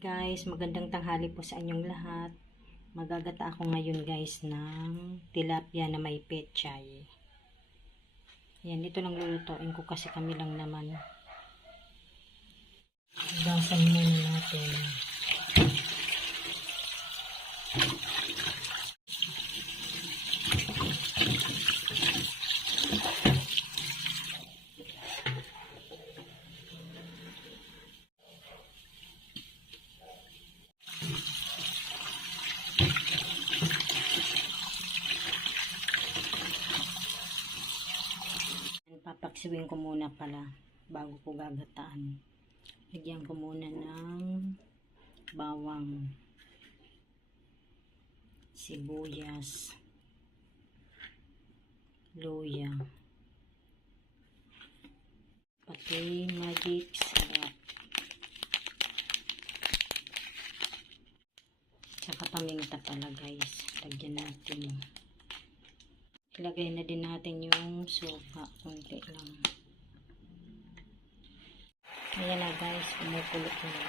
Guys, magandang tanghali po sa inyong lahat. Magagata ako ngayon guys ng tilapia na may pechay. Yan, ito lang lulutuin ko kasi kami lang naman. Basan muna natin. Papaksiwin ko muna pala bago ko gagataan. Lagyan ko muna ng bawang, sibuyas, luya, pati magic sarap, tsaka paminta pala guys. Lagyan natin. Ilagay na din natin yung suka, konti lang. Ayan na guys, kumukulo na.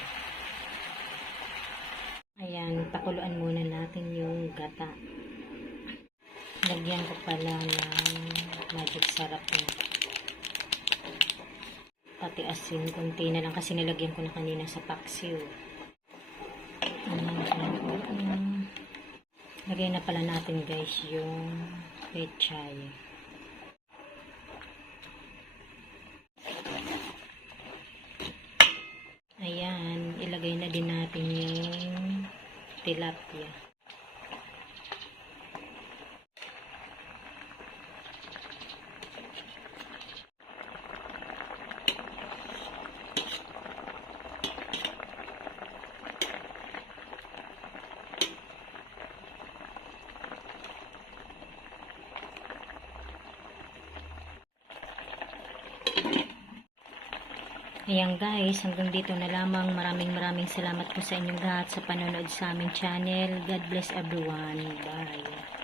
Ayan, pakuluan muna natin yung gata. Lagyan ko pala ng magic sarap na. Pati asin, konti na lang kasi nilagyan ko na kanina sa paksiw. Lagay na pala natin guys yung pechay. Ayan, ilagay na din natin yung tilapia. Ayan guys, hanggang dito na lamang. Maraming salamat po sa inyong lahat sa panonood sa aming channel. God bless everyone. Bye.